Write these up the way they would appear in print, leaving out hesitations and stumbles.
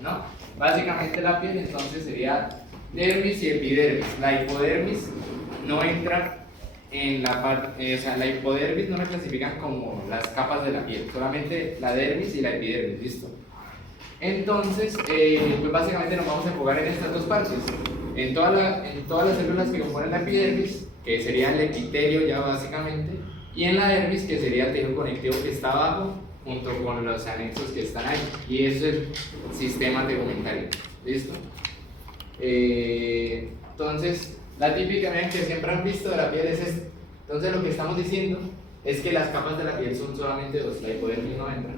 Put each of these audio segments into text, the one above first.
¿no? Básicamente la piel entonces sería dermis y epidermis. La hipodermis no entra en la parte, o sea, la hipodermis no la clasifican como las capas de la piel, solamente la dermis y la epidermis, ¿listo? Entonces, pues básicamente nos vamos a enfocar en estas dos partes, en todas las células que componen la epidermis, que sería el epitelio ya básicamente, y en la dermis, que sería el tejido conectivo que está abajo, junto con los anexos que están ahí, y eso es el sistema tegumentario, ¿listo? Entonces, la típica imagen que siempre han visto de la piel es esta. Entonces, lo que estamos diciendo es que las capas de la piel son solamente dos, la hipodermis no entra.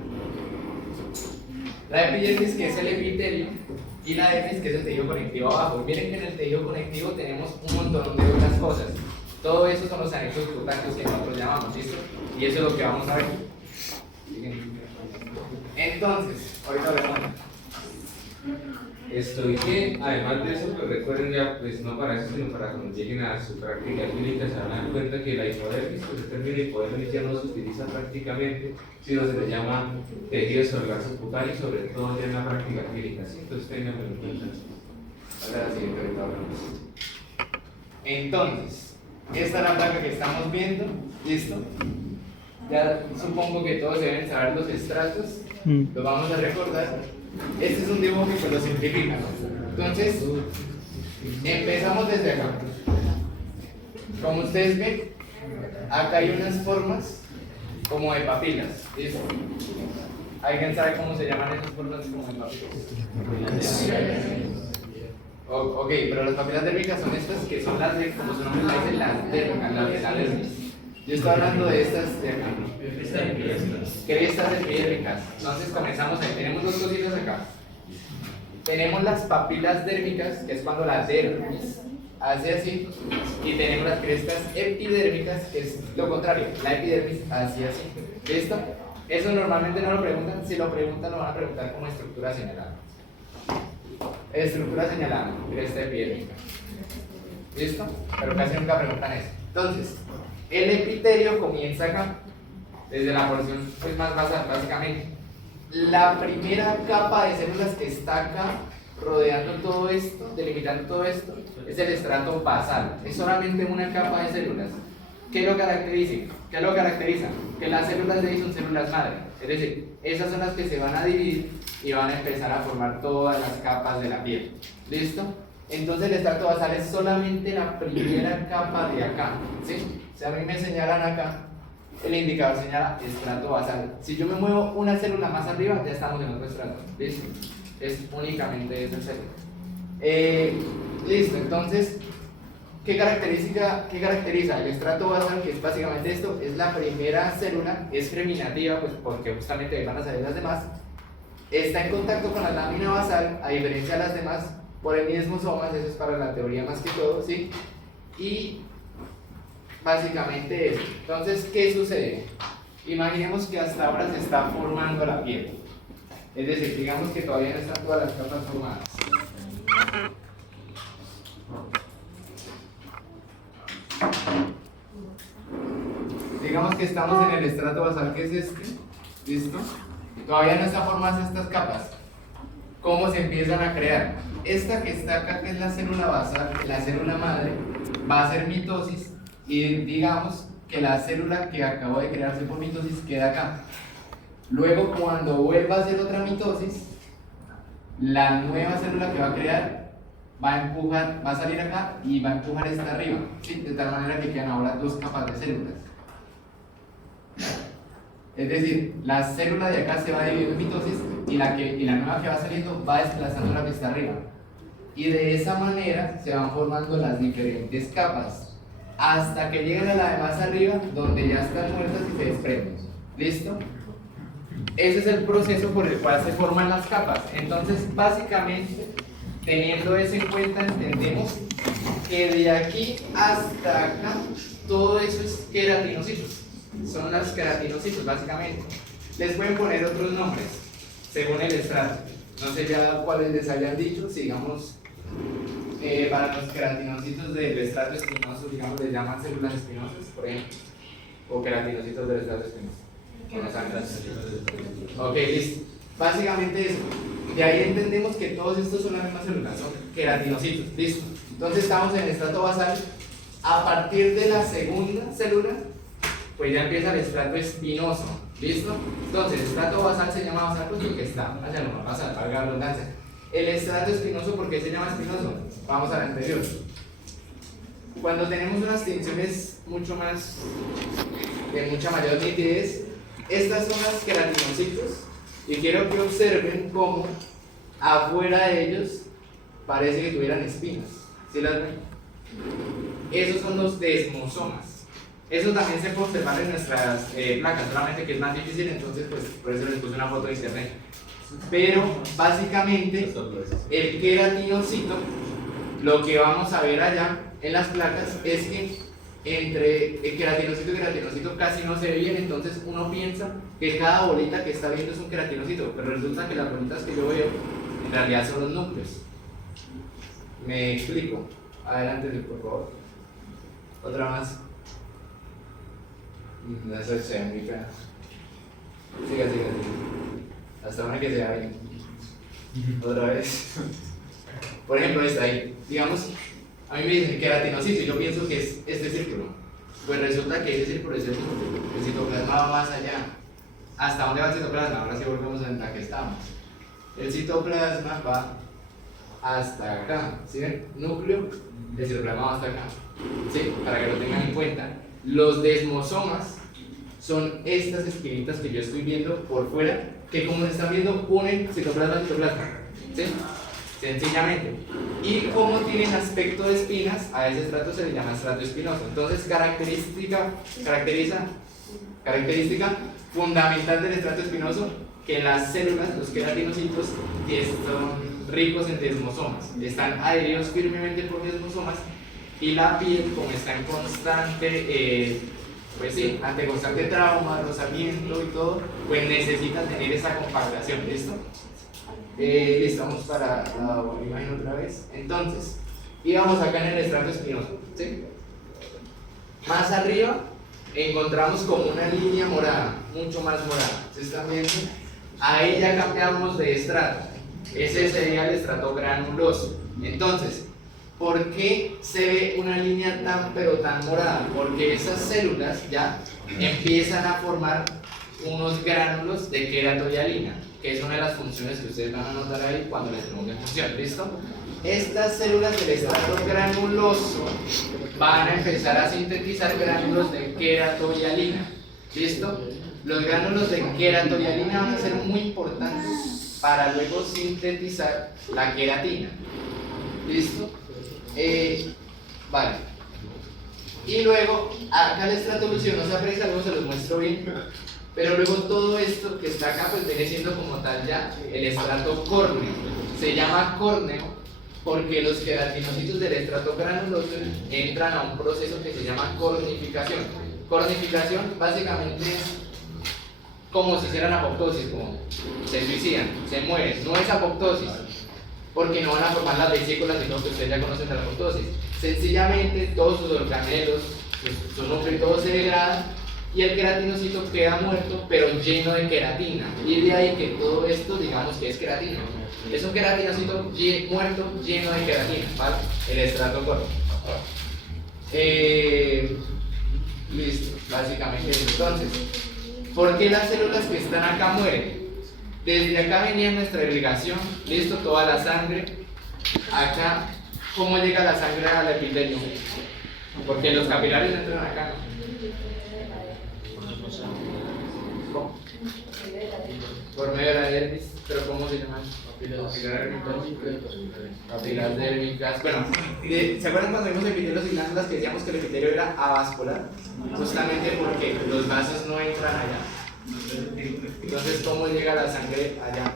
La epidermis, que es el epitelio, y la dermis, que es el tejido conectivo abajo. Miren que en el tejido conectivo tenemos un montón de otras cosas. Todo eso son los anexos cutáneos que nosotros llamamos, ¿listo? Y eso es lo que vamos a ver. Entonces, ahorita veremos. Y que además de eso, pues recuerden ya, pues no para eso, sino para cuando lleguen a su práctica clínica se van a dar cuenta que la hipodermis, pues el término hipodermis ya no se utiliza prácticamente, sino se le llama tejido celular subcutáneo, sobre todo ya en la práctica clínica, ¿sí? Entonces tengan en cuenta. Ahora la siguiente, ahorita hablamos. Entonces, esta es la placa que estamos viendo, ¿listo? Ya supongo que todos deben saber los estratos, los vamos a recordar. Este es un dibujo que lo simplifica. Entonces, empezamos desde acá. Como ustedes ven, acá hay unas formas como de papilas, ¿listo? ¿Alguien sabe cómo se llaman esas formas como de papilas? Ok, pero las papilas dérmicas son estas que son las de, como su nombre lo dice, las dérmicas, las de la dermis. Yo estoy hablando de estas de acá. Crestas epidérmicas. Entonces comenzamos ahí. Tenemos dos cositas acá. Tenemos las papilas dérmicas, que es cuando la dermis hace así. Y tenemos las crestas epidérmicas, que es lo contrario. La epidermis hace así. ¿Listo? Eso normalmente no lo preguntan. Si lo preguntan, lo van a preguntar como estructura señalada. Estructura señalada, cresta epidérmica. ¿Listo? Pero casi nunca preguntan eso. Entonces, el epitelio comienza acá, desde la porción pues, más basal, básicamente. La primera capa de células que está acá, rodeando todo esto, delimitando todo esto, es el estrato basal. Es solamente una capa de células. ¿Qué lo caracteriza? ¿Qué lo caracteriza? Que las células de ahí son células madre. Es decir, esas son las que se van a dividir y van a empezar a formar todas las capas de la piel. ¿Listo? Entonces el estrato basal es solamente la primera capa de acá, ¿sí? Si a mí me señalan acá, el indicador señala estrato basal. Si yo me muevo una célula más arriba, ya estamos en otro estrato, ¿listo? Es únicamente esa célula. Listo, entonces, ¿qué caracteriza el estrato basal? Que es básicamente esto, es la primera célula, es germinativa, pues porque justamente ahí van a salir las demás. Está en contacto con la lámina basal, a diferencia de las demás, por el mismo somas, eso es para la teoría más que todo, ¿sí? Y básicamente eso. Entonces, ¿qué sucede? Imaginemos que hasta ahora se está formando la piel. Es decir, digamos que todavía no están todas las capas formadas. Digamos que estamos en el estrato basal, que es este. ¿Listo? Todavía no están formadas estas capas. ¿Cómo se empiezan a crear? Esta que está acá, que es la célula basal, la célula madre, va a hacer mitosis y digamos que la célula que acabó de crearse por mitosis queda acá. Luego, cuando vuelva a hacer otra mitosis, la nueva célula que va a crear va a empujar, va a salir acá y va a empujar esta arriba, ¿sí? De tal manera que quedan ahora dos capas de células. Es decir, la célula de acá se va dividiendo en mitosis y la nueva que va saliendo va desplazando la que está arriba. Y de esa manera se van formando las diferentes capas hasta que lleguen a la de más arriba, donde ya están muertas y se desprenden. ¿Listo? Ese es el proceso por el cual se forman las capas. Entonces, básicamente, teniendo eso en cuenta, entendemos que de aquí hasta acá todo eso es queratinocitos. Son las queratinocitos, básicamente. Les pueden poner otros nombres según el estrato. No sé ya cuáles les hayan dicho, sigamos. Para los queratinocitos del estrato espinoso, digamos, les llaman células espinosas, por ejemplo, o queratinocitos del estrato espinoso. Ok, listo. Básicamente eso. De ahí entendemos que todos estos son las mismas células, son queratinocitos. Listo. Entonces estamos en el estrato basal. A partir de la segunda célula, pues ya empieza el estrato espinoso. ¿Listo? Entonces, el estrato basal se llama basal pues porque está hacia lo más basal, valga la redundancia. El estrato espinoso, ¿por qué se llama espinoso? Vamos al anterior. Cuando tenemos unas tensiones mucho más, de mucha mayor nitidez, estas son las queratinocitos y quiero que observen cómo afuera de ellos parece que tuvieran espinas. ¿Sí las ven? Esos son los desmosomas. Eso también se puede observar en nuestras placas, solamente que es más difícil, entonces pues por eso les puse una foto de internet. Pero básicamente el queratinocito, lo que vamos a ver allá en las placas es que entre el queratinocito y queratinocito casi no se ve bien, entonces uno piensa que cada bolita que está viendo es un queratinocito, pero resulta que las bolitas que yo veo en realidad son los núcleos. Me explico. Adelante, por favor. Otra más. Eso se ve muy fea. Siga. Hasta una que se vea bien. Otra vez. Por ejemplo, esta ahí. Digamos, a mí me dicen queratinocito y yo pienso que es este círculo. Pues resulta que ese círculo es el citoplasma va más allá. ¿Hasta dónde va el citoplasma? Ahora sí volvemos a la que estábamos. El citoplasma va hasta acá. ¿Sí ven? Núcleo, el citoplasma va hasta acá. ¿Sí? Para que lo tengan en cuenta. Los desmosomas son estas espinitas que yo estoy viendo por fuera, que como están viendo unen citoplasma. ¿Sí? Sencillamente. Y como tienen aspecto de espinas, a ese estrato se le llama estrato espinoso. Entonces, característica fundamental del estrato espinoso, que las células, los queratinocitos, son ricos en desmosomas, están adheridos firmemente por desmosomas, y la piel, como está en constante, pues sí, ante constante trauma, rozamiento y todo, pues necesita tener esa compactación. ¿Listo? Listo, vamos para la imagen otra vez. Entonces, íbamos acá en el estrato espinoso, ¿sí? Más arriba encontramos como una línea morada, mucho más morada. ¿Se están viendo? Ahí ya cambiamos de estrato. Ese sería el estrato granuloso. Entonces, ¿por qué se ve una línea tan morada? Porque esas células ya empiezan a formar unos gránulos de queratohialina, que es una de las funciones que ustedes van a notar ahí cuando les pregunten función. ¿Listo? Estas células del estrato granuloso van a empezar a sintetizar gránulos de queratohialina. ¿Listo? Los gránulos de queratohialina van a ser muy importantes para luego sintetizar la queratina. ¿Listo? Vale. Y luego, acá el estrato lúcido no se aprecia, luego se los muestro bien. Pero luego todo esto que está acá pues viene siendo como tal ya el estrato córneo. Se llama córneo porque los queratinocitos del estrato granuloso entran a un proceso que se llama cornificación. Cornificación básicamente es como si hicieran apoptosis, como se suicidan, se mueren. No es apoptosis, porque no van a formar las vesículas y todo que ustedes ya conocen de la apoptosis. Sencillamente todos sus organelos, su núcleo y todo se degrada y el queratinocito queda muerto pero lleno de queratina, y de ahí que todo esto digamos que es queratina. Es un queratinocito muerto lleno de queratina, ¿vale? El estrato córneo. Listo, básicamente eso. Entonces, ¿por qué las células que están acá mueren? Desde acá venía nuestra irrigación, listo, toda la sangre. Acá, ¿cómo llega la sangre al epitelio? Porque los capilares entran acá, ¿no? ¿Cómo? Por medio de la dermis, pero ¿cómo se llama? Papilas dérmicas. Bueno, ¿se acuerdan cuando vimos epitelios y glándulas que decíamos que el epitelio era avascular? Justamente porque los vasos no entran allá. Entonces, ¿cómo llega la sangre allá?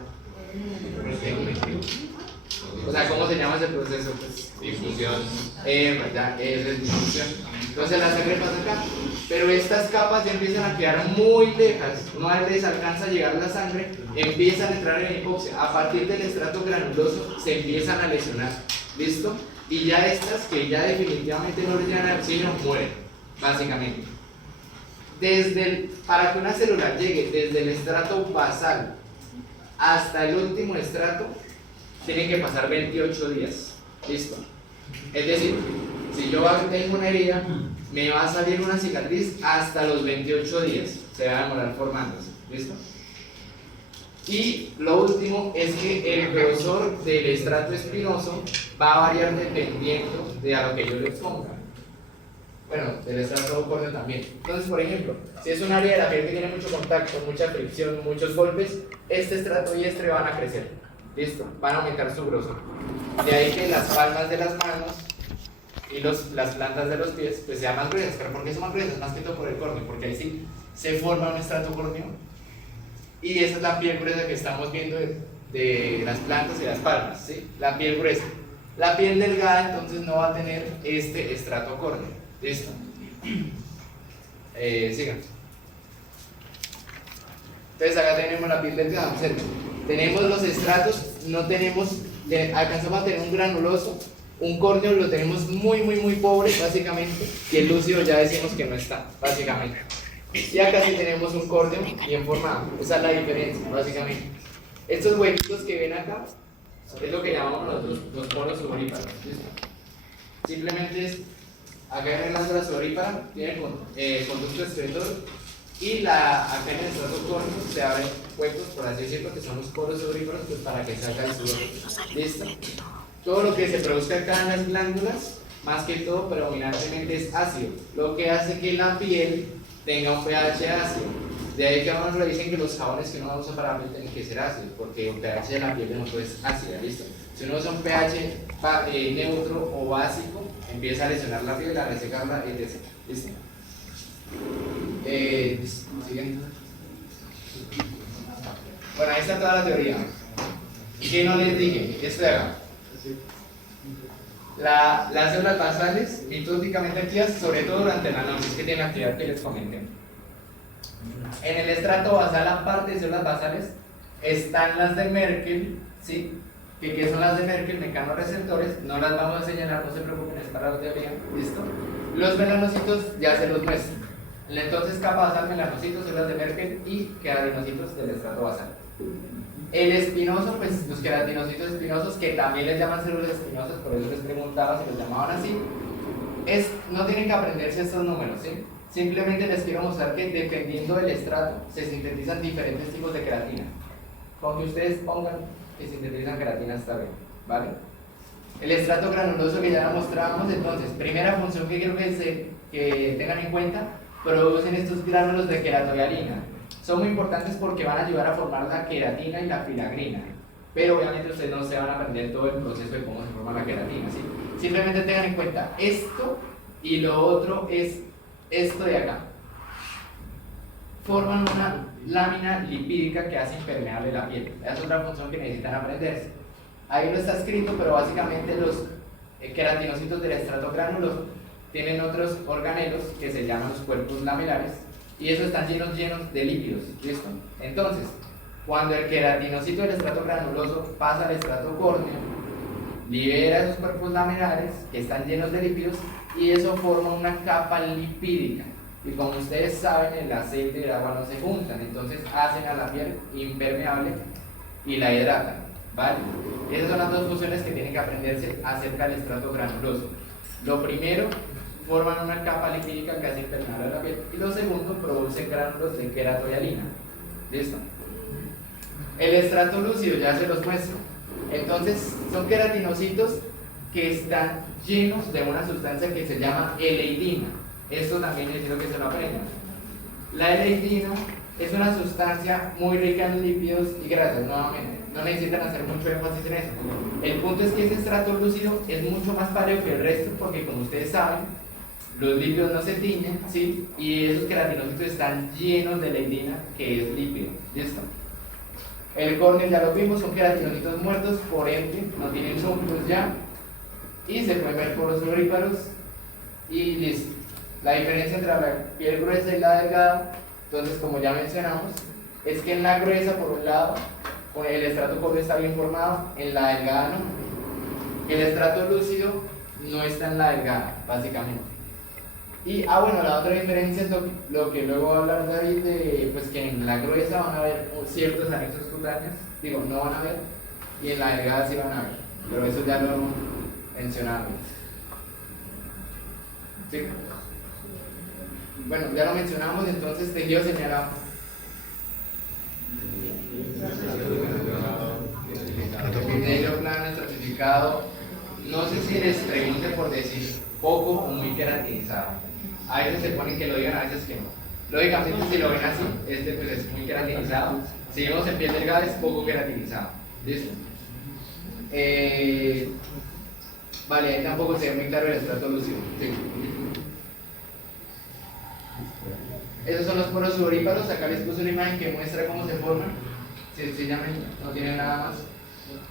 O sea, ¿cómo se llama ese proceso? Pues, difusión. ¿Verdad? Eso es difusión. Entonces la sangre pasa acá, pero estas capas ya empiezan a quedar muy lejas. Una vez les alcanza a llegar la sangre, empiezan a entrar en hipoxia. A partir del estrato granuloso se empiezan a lesionar. ¿Listo? Y ya estas que ya definitivamente no les llegan al oxígeno mueren, básicamente. Para que una célula llegue desde el estrato basal hasta el último estrato tienen que pasar 28 días. ¿Listo? Es decir, si yo tengo una herida, me va a salir una cicatriz hasta los 28 días. Se va a demorar formándose. ¿Listo? Y lo último es que el grosor del estrato espinoso va a variar dependiendo de a lo que yo le exponga. Bueno, del estrato córneo también. Entonces, por ejemplo, si es un área de la piel que tiene mucho contacto, mucha fricción, muchos golpes, este estrato y este van a crecer. ¿Listo? Van a aumentar su grosor. De ahí que las palmas de las manos y las plantas de los pies pues sean más gruesas. ¿Pero por qué son más gruesas? Más que todo por el córneo, porque ahí sí se forma un estrato córneo. Y esa es la piel gruesa que estamos viendo de las plantas y las palmas, ¿sí? La piel gruesa. La piel delgada entonces no va a tener este estrato córneo. ¿Listo? Sigan. Entonces acá tenemos la piel delgada, observen. Tenemos los estratos, no tenemos, alcanzamos a tener un granuloso, un córneo lo tenemos muy pobre básicamente, y el lúcido ya decimos que no está, básicamente. Y acá sí tenemos un córneo bien formado, esa es la diferencia, básicamente. Estos huequitos que ven acá es lo que llamamos nosotros los poros sudoríparos. Simplemente es, acá en el glándula sudorípara tiene conducto excretor, y acá en el estrato córneo se abren huecos, por así decirlo, que son los poros sudoríparos, pues para que salga el sudor. ¿Listo? Todo lo que se produzca acá en las glándulas, más que todo predominantemente es ácido, lo que hace que la piel tenga un pH ácido. De ahí que a uno le dicen que los jabones que uno usa para la piel tienen que ser ácidos, porque el pH de la piel de nosotros es ácida. ¿Listo? Si uno usa un pH neutro o básico, empieza a lesionar la piel, a resecarla, etc. ¿Listo? Siguiente. Bueno, ahí está toda la teoría. ¿Qué no les dije? Esto de acá. Las células basales mitóticamente activas, sobre todo durante la noche, es que tienen la actividad que les comenté. En el estrato basal, aparte de células basales, están las de Merkel, ¿sí? ¿Qué son las de Merkel? Mecanorreceptores, no las vamos a señalar, no se preocupen, es para la teoría, ¿listo? Los melanocitos ya se los muestro. Entonces, capa basal, melanocitos, células de Merkel y queratinocitos del estrato basal. El espinoso, pues los queratinocitos espinosos, que también les llaman células espinosas, por eso les preguntaba si los llamaban así, no tienen que aprenderse estos números, ¿sí? Simplemente les quiero mostrar que dependiendo del estrato se sintetizan diferentes tipos de queratina. Con que ustedes pongan que sintetizan queratina está bien, ¿vale? El estrato granuloso que ya lo mostrábamos, entonces, primera función que quiero que tengan en cuenta, producen estos gránulos de queratohialina. Son muy importantes porque van a ayudar a formar la queratina y la filagrina, pero obviamente ustedes no se van a aprender todo el proceso de cómo se forma la queratina, ¿sí? Simplemente tengan en cuenta esto, y lo otro es esto de acá. Forman una lámina lipídica que hace impermeable la piel. Esa es otra función que necesitan aprenderse. Ahí no está escrito, pero básicamente los queratinocitos del estrato granuloso tienen otros organelos que se llaman los cuerpos lamelares, y esos están llenos de lípidos. ¿Listo? Entonces, cuando el queratinocito del estrato granuloso pasa al estrato córneo, libera esos cuerpos lamelares que están llenos de lípidos, y eso forma una capa lipídica. Y como ustedes saben, el aceite y el agua no se juntan, entonces hacen a la piel impermeable y la hidratan, ¿vale? Esas son las dos funciones que tienen que aprenderse acerca del estrato granuloso. Lo primero, forman una capa lipídica que hace impermeable la piel, y lo segundo, producen gránulos de queratohialina. ¿Listo? El estrato lúcido ya se los muestro. Entonces, son queratinocitos que están llenos de una sustancia que se llama eleidina. Esto también necesito que se lo aprendan. La eleidina es una sustancia muy rica en lípidos y grasas, nuevamente. No necesitan hacer mucho énfasis en eso. El punto es que ese estrato lúcido es mucho más pálido que el resto, porque como ustedes saben, los lípidos no se tiñen, ¿sí? Y esos queratinocitos están llenos de eleidina, que es lípido. ¿Listo? El córneo ya lo vimos, son queratinocitos muertos, por ende no tienen núcleos ya, y se pueden ver poros sudoríparos, y listo. La diferencia entre la piel gruesa y la delgada, entonces, como ya mencionamos, es que en la gruesa, por un lado, el estrato córneo está bien formado, en la delgada no. El estrato lúcido no está en la delgada, básicamente. Y, bueno, la otra diferencia es lo que luego va a hablar David, pues que en la gruesa van a haber ciertos anexos cutáneos digo, no van a ver, y en la delgada sí van a ver, pero eso ya lo mencionamos. ¿Sí? Bueno, ya lo mencionamos, entonces tejido señalado. Tejido plano estratificado, no sé si les pregunte por decir poco o muy queratinizado. A veces se ponen que lo digan, a veces que no. Lógicamente, si lo ven así, este pues es muy queratinizado. Si vemos en piel delgada, es poco queratinizado. ¿Listo? Vale, ahí tampoco se ve muy claro el estrato lúcido. Sí. Esos son los poros sudoríparos. Acá les puse una imagen que muestra cómo se forman. Sencillamente, no tiene nada más.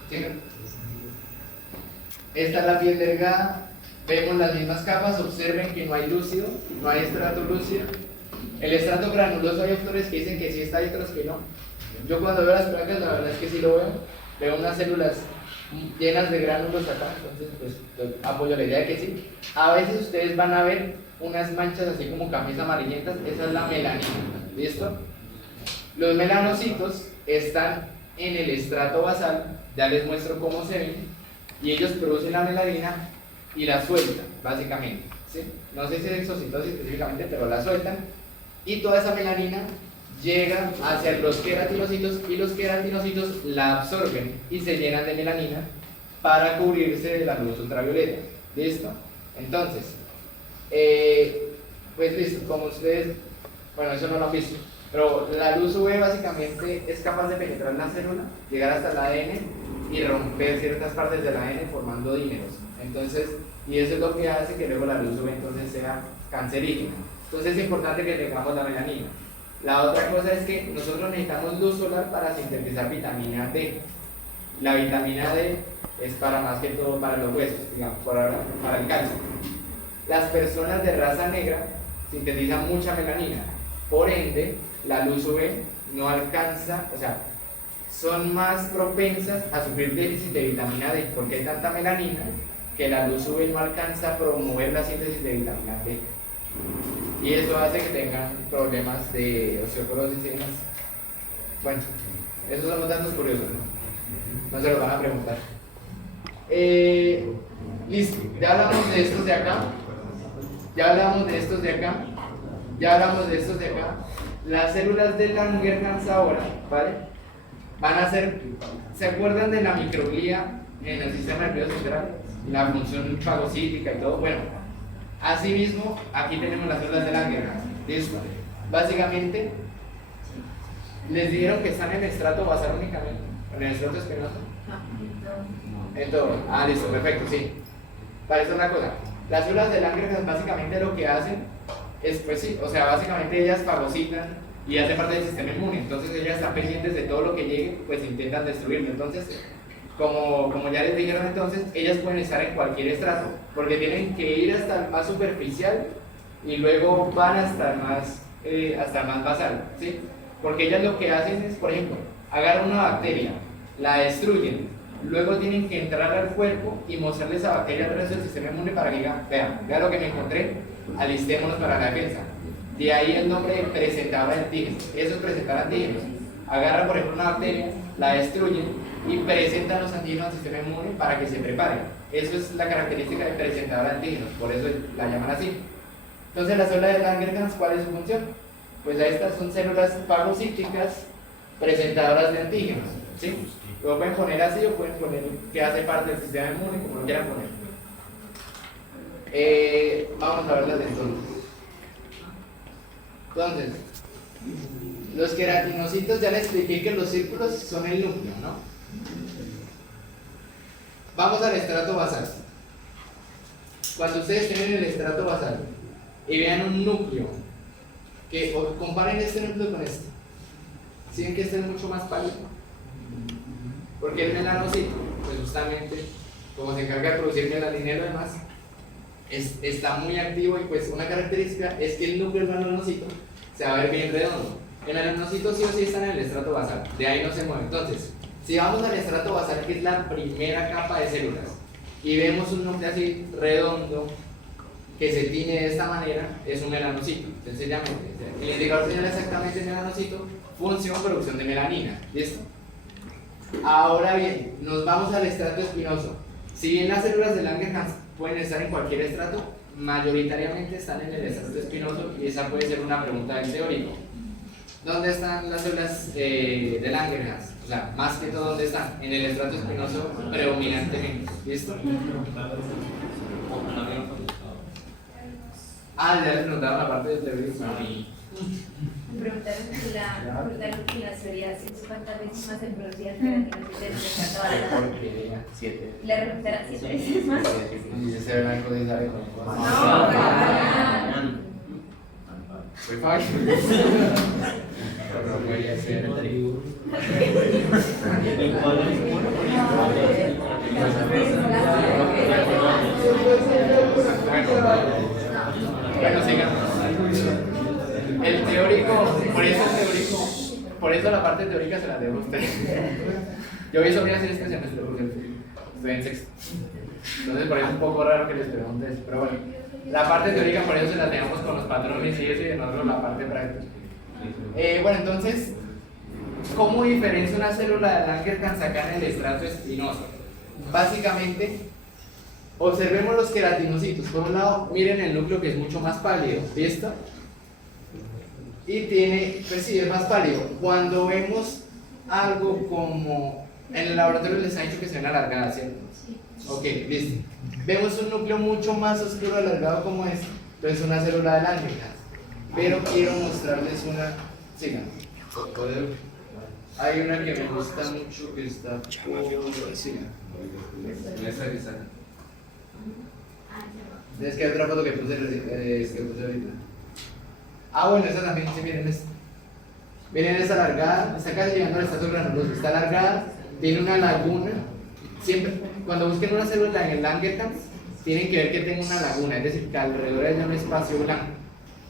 ¿Sí? Esta es la piel delgada. Vemos las mismas capas. Observen que no hay lúcido, no hay estrato lúcido. El estrato granuloso hay autores que dicen que sí está y otros que no. Yo cuando veo las placas, la verdad es que sí lo veo. Veo unas células llenas de gránulos acá, entonces pues apoyo la idea de que sí. A veces ustedes van a ver unas manchas así como cafés amarillentas, esa es la melanina, ¿listo? Los melanocitos están en el estrato basal, ya les muestro cómo se ven, y ellos producen la melanina y la sueltan, básicamente, ¿sí? No sé si es exocitosis específicamente, pero la sueltan, y toda esa melanina llega hacia los queratinocitos y los queratinocitos la absorben y se llenan de melanina para cubrirse de la luz ultravioleta. ¿Listo? Entonces, pues listo, como ustedes, bueno, eso no lo han visto, pero la luz UV básicamente es capaz de penetrar la célula, llegar hasta el ADN y romper ciertas partes del ADN formando dímeros. Entonces, y eso es lo que hace que luego la luz UV entonces sea cancerígena. Entonces es importante que tengamos la melanina. La otra cosa es que nosotros necesitamos luz solar para sintetizar vitamina D. La vitamina D es para más que todo para los huesos, digamos, para el calcio. Las personas de raza negra sintetizan mucha melanina, por ende, la luz UV no alcanza, o sea, son más propensas a sufrir déficit de vitamina D, porque hay tanta melanina que la luz UV no alcanza a promover la síntesis de vitamina D. Y eso hace que tengan problemas de osteoporosis y demás. Bueno, esos son los datos curiosos, ¿no? No se los van a preguntar. Listo, ya hablamos de estos de acá. Ya hablamos de estos de acá. Ya hablamos de estos de acá. Las células de Langerhans ahora, ¿vale? Van a ser, ¿se acuerdan de la microglía en el sistema nervioso central? La función fagocítica y todo. Bueno, asimismo, aquí tenemos las células de Langerhans. ¿Listo? Básicamente, les dijeron que están en el estrato basal únicamente, en el estrato espinoso. En todo. Ah, listo, perfecto, sí. Para eso es una cosa. Las células de Langerhans básicamente lo que hacen es, pues sí, o sea, básicamente ellas fagocitan y hacen parte del sistema inmune. Entonces ellas están pendientes de todo lo que llegue, pues intentan destruirlo. Entonces, como ya les dijeron entonces, ellas pueden estar en cualquier estrato, porque tienen que ir hasta el más superficial y luego van hasta el más basal, ¿sí? Porque ellas lo que hacen es, por ejemplo, agarran una bacteria, la destruyen, luego tienen que entrar al cuerpo y mostrarle esa bacteria al resto del sistema inmune para que digan, vean lo que me encontré, alistémonos para la defensa. De ahí el nombre de presentador de antígenos. Eso es presentar antígenos. Agarran, por ejemplo, una bacteria, la destruyen y presentan los antígenos al sistema inmune para que se preparen. Eso es la característica de presentador de antígenos, por eso la llaman así. Entonces, la célula de Langerhans, ¿cuál es su función? Pues estas son células fagocíticas presentadoras de antígenos, ¿sí? Lo pueden poner así o pueden poner que hace parte del sistema inmune, como lo quieran poner. Vamos a verlas entonces. Entonces, los queratinocitos, ya les expliqué que los círculos son el núcleo, ¿no? Vamos al estrato basal. Cuando ustedes tienen el estrato basal y vean un núcleo, comparen este núcleo con este. ¿Sí ven que este es mucho más pálido? Porque el melanocito, pues justamente, como se encarga de producir melanina y lo demás, está muy activo y pues una característica es que el núcleo del melanocito se va a ver bien redondo. El melanocito sí o sí está en el estrato basal, de ahí no se mueve. Entonces, si vamos al estrato basal, que es la primera capa de células, y vemos un núcleo así redondo, que se tiñe de esta manera, es un melanocito, sencillamente. El indicador señala exactamente el melanocito, función, producción de melanina. ¿Listo? Ahora bien, nos vamos al estrato espinoso. Si bien las células de Langerhans pueden estar en cualquier estrato, mayoritariamente están en el estrato espinoso y esa puede ser una pregunta del teórico. ¿Dónde están las células de Langerhans? O sea, más que todo, ¿dónde están? En el estrato espinoso predominantemente. ¿Listo? Ah, ya les preguntaron la parte del teórico. Preguntaron si la psoriasis cuántas veces más en velocidad queratinócitos del estrato basal. Porque 7. Le preguntaron 7 veces más. Y ese blanco de sabe No, Muy fácil. Pero voy a hacer. Bueno, sigamos. El teórico, por eso la parte teórica se la debo a usted. Yo vi sobre hacer este semestre porque estoy en sexto. Entonces por eso es un poco raro que les pregunte eso. Pero bueno, la parte teórica por eso se la tenemos con los patrones y eso, y de nosotros la parte práctica. Bueno, entonces, ¿cómo diferencia una célula de Langerhans acá en el estrato espinoso? Básicamente, observemos los queratinocitos. Por un lado, miren el núcleo que es mucho más pálido, ¿listo? Y tiene, pues sí, es más pálido. Cuando vemos algo como, en el laboratorio les han dicho que se ven alargadas, ¿cierto? Ok, listo. Vemos un núcleo mucho más oscuro alargado como este, entonces una célula de Langerhans. Pero quiero mostrarles una, sigan. Hay una que me gusta mucho que está por, sigan. Es que hay otra foto que puse ahorita. Ah, bueno, esa también, sí, miren esta. Miren esta alargada, está casi llegando al estatus granuloso, está alargada, tiene una laguna. Siempre, cuando busquen una célula en el Langerhans, tienen que ver que tenga una laguna, es decir, que alrededor haya un espacio blanco.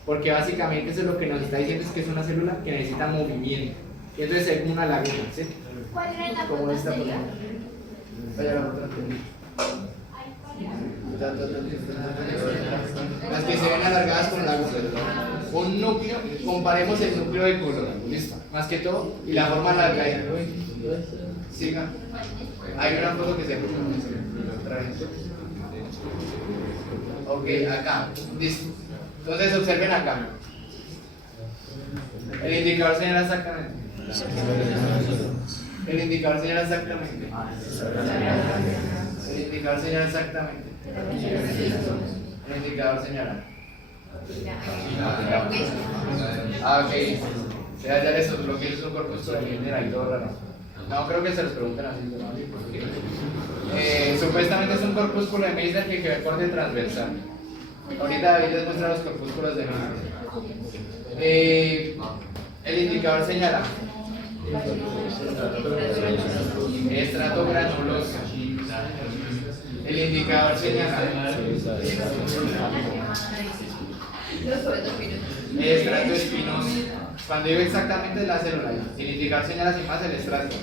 Porque básicamente eso es lo que nos está diciendo, es que es una célula que necesita movimiento. Y entonces es una laguna, ¿sí? ¿Cuál era la Como foto esta foto. anterior? Vaya la foto anterior. Las que se ven alargadas con laguna. Un núcleo, comparemos el núcleo del color, listo, más que todo, y la forma alargada. Siga. Hay una foto que se puso. Ok, acá, listo. Entonces observen acá. El indicador señala exactamente. El indicador señala exactamente. El indicador señala exactamente. El indicador señala. Ah, ok. Ya les bloqueé su corpúsculo ahí todo raro. No creo que se los pregunten así. Supuestamente es un corpúsculo de Meissner que queda corte transversal. Ahorita David les muestra los corpúsculos de Meissner. El indicador señala estrato granuloso. El indicador señala estrato espinoso. Cuando digo exactamente la célula, el indicador señala sin más el estrato.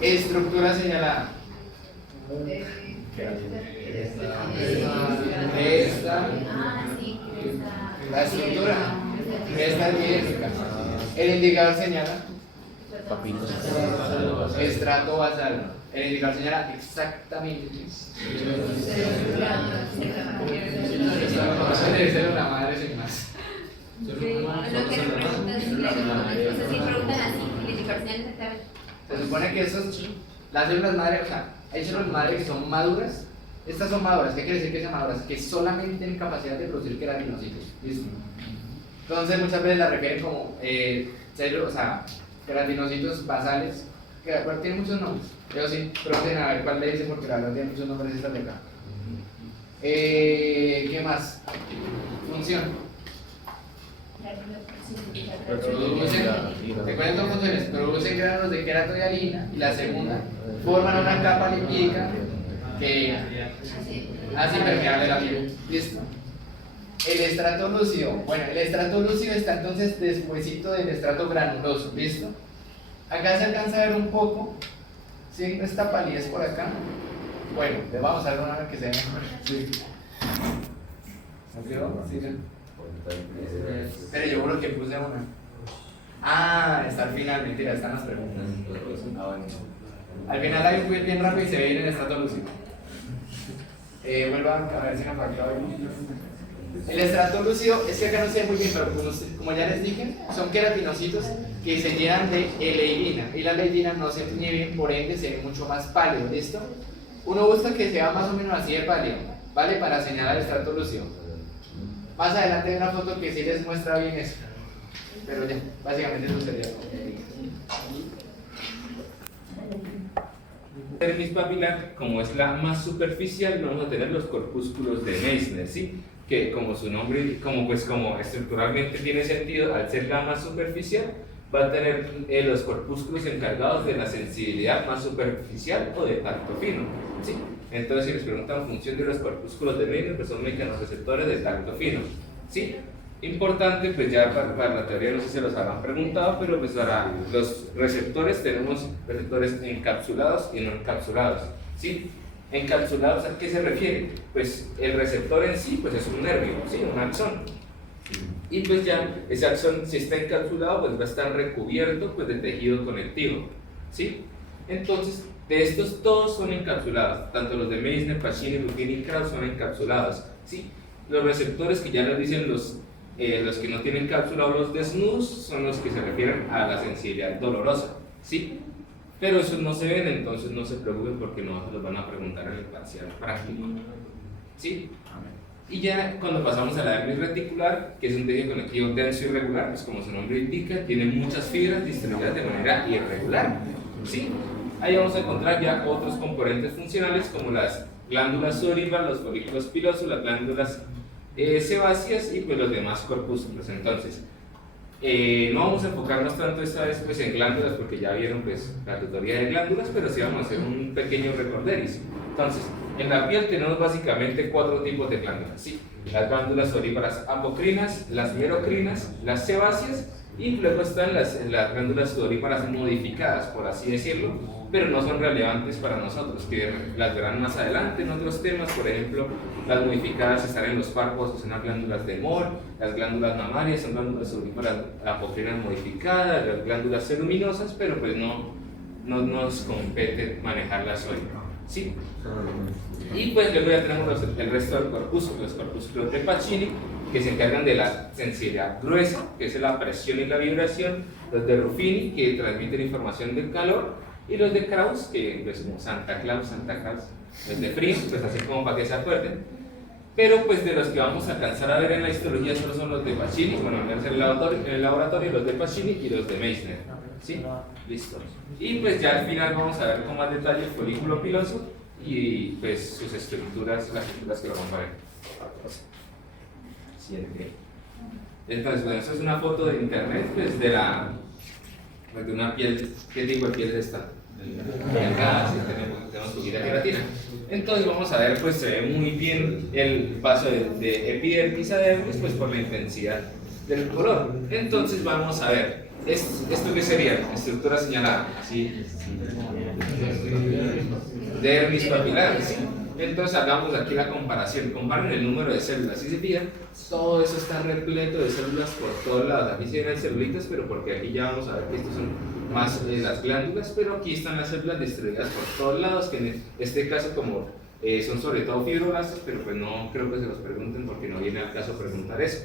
Estructura señalada. Esta, la estructura, esta es idéntica. El indicador señala estrato basal. El indicador señala exactamente. Eso debe ser una madre sin más. Lo que le preguntan si preguntan así, el indicador señala exactamente. Se supone que esos, las células madre, o sea, hay células madre que son maduras. Estas son maduras. ¿Qué quiere decir que sean maduras? Que solamente tienen capacidad de producir queratinocitos. ¿Listo? Entonces muchas veces la refieren como células, o sea, queratinocitos basales, que de acuerdo tienen muchos nombres. Pero sí, pregunten a ver cuál le dice porque la verdad tiene muchos nombres esta de acá. ¿Qué más? Función. Recuerden dos funciones, producen granos de querato y harina, y la segunda, forman una capa lipídica que hace impermeable la piel. ¿Listo? El estrato lúcido, bueno, el estrato lúcido está entonces despuesito del estrato granuloso. ¿Listo? Acá se alcanza a ver un poco, ¿sí? Esta palidez por acá. Bueno, le vamos a dar una que se vea mejor. Sí. ¿No quedó? Sí, sí. Pero yo creo que puse una. Ah, está al final, mentira, están las preguntas. Ah, bueno. Al final hay un quiz bien rápido y se ve bien en el estrato lúcido. Vuelva a ver si me falta algo. El estrato lúcido es que acá no se ve muy bien, pero como ya les dije, son queratinocitos que se llenan de eleidina y la eleidina no se tiñe bien, por ende se ve mucho más pálido, ¿listo? Uno busca que sea más o menos así de pálido, ¿vale? Para señalar el estrato lúcido. Más adelante hay una foto que sí les muestra bien eso, pero ya, básicamente eso sería todo. Dermis papilar, como es la más superficial, vamos a tener los corpúsculos de Meissner, ¿sí? Que como su nombre, como estructuralmente tiene sentido, al ser la más superficial, va a tener los corpúsculos encargados de la sensibilidad más superficial o de tacto fino, ¿sí? Entonces, si les preguntan función de los corpúsculos de Meissner, pues son mecanorreceptores de tacto fino, ¿sí? Importante, pues ya para la teoría no sé si se los habrán preguntado, pero pues para los receptores tenemos receptores encapsulados y no encapsulados, ¿sí? ¿Encapsulados a qué se refiere? Pues el receptor en sí pues es un nervio, ¿sí? Un axón. Y pues ya ese axón, si está encapsulado, pues va a estar recubierto pues de tejido conectivo, ¿sí? Entonces, de estos todos son encapsulados, tanto los de Meissner, Pacini, Ruffini y Krauss son encapsulados, ¿sí? Los receptores que ya nos dicen los que no tienen cápsula o los desnudos son los que se refieren a la sensibilidad dolorosa, ¿sí? Pero esos no se ven, entonces no se preocupen porque no se los van a preguntar en el parcial práctico, ¿sí? Y ya cuando pasamos a la dermis reticular, que es un tejido conectivo denso y irregular, pues como su nombre indica, tiene muchas fibras distribuidas de manera irregular, ¿sí? Ahí vamos a encontrar ya otros componentes funcionales como las glándulas sudoríparas, los folículos pilosos, las glándulas sebáceas y pues los demás corpúsculos. Entonces, no vamos a enfocarnos tanto esta vez pues en glándulas porque ya vieron pues la tutoría de glándulas, pero sí vamos a hacer un pequeño recorderis. Entonces, en la piel tenemos básicamente 4 tipos de glándulas, ¿sí? Las glándulas sudoríparas apocrinas, las mierocrinas, las sebáceas y luego están las glándulas sudoríparas modificadas, por así decirlo, pero no son relevantes para nosotros, que las verán más adelante en otros temas. Por ejemplo, las modificadas están en los párpados, que son las glándulas de Mohr, las glándulas mamarias son glándulas sudoríparas apocrinas modificadas, las glándulas ceruminosas, pero pues no nos compete manejarlas hoy, ¿sí? Y pues luego ya tenemos el resto del corpúsculo, los corpúsculos de Pacini, que se encargan de la sensibilidad gruesa, que es la presión y la vibración, los de Ruffini, que transmiten información del calor, y los de Krauss, que pues como Santa Claus, los de Fries, pues así como para que se acuerden. Pero pues de los que vamos a alcanzar a ver en la histología solo son los de Pacini, bueno, en el laboratorio los de Pacini y los de Meissner, ¿sí? Listo. Y pues ya al final vamos a ver con más detalle el folículo piloso y pues sus estructuras, las estructuras que vamos a ver. Entonces, bueno, esta es una foto de internet pues de una piel. ¿Qué tipo de piel es esta? Acá sí tenemos poquita queratina. Entonces vamos a ver, pues se ve muy bien el paso de epidermis a dermis, pues por la intensidad del color. Entonces vamos a ver, ¿esto qué sería? Estructura señalada, ¿sí? Dermis papilar, ¿sí? Entonces hagamos aquí la comparación, comparen el número de células. Si se fijan, todo eso está repleto de células por todos lados. Aquí se ven celulitas, pero porque aquí ya vamos a ver que estos son más las glándulas, pero aquí están las células distribuidas por todos lados, que en este caso como son sobre todo fibroblastos, pero pues no creo que se los pregunten porque no viene al caso preguntar eso.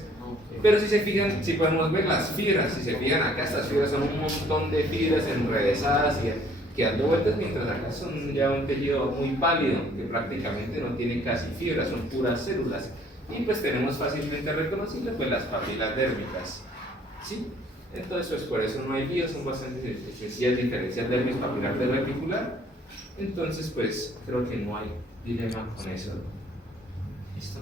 Pero si se fijan, si podemos ver las fibras, si se fijan acá, estas fibras son un montón de fibras enrevesadas y que dando vueltas, mientras acá son ya un tejido muy pálido, que prácticamente no tiene casi fibras, son puras células. Y pues tenemos fácilmente reconocibles pues las papilas dérmicas, ¿sí? Entonces pues por eso no hay lío, son bastante sencillas diferencias dermis papilar de reticular. Entonces pues creo que no hay dilema con eso. ¿Listo?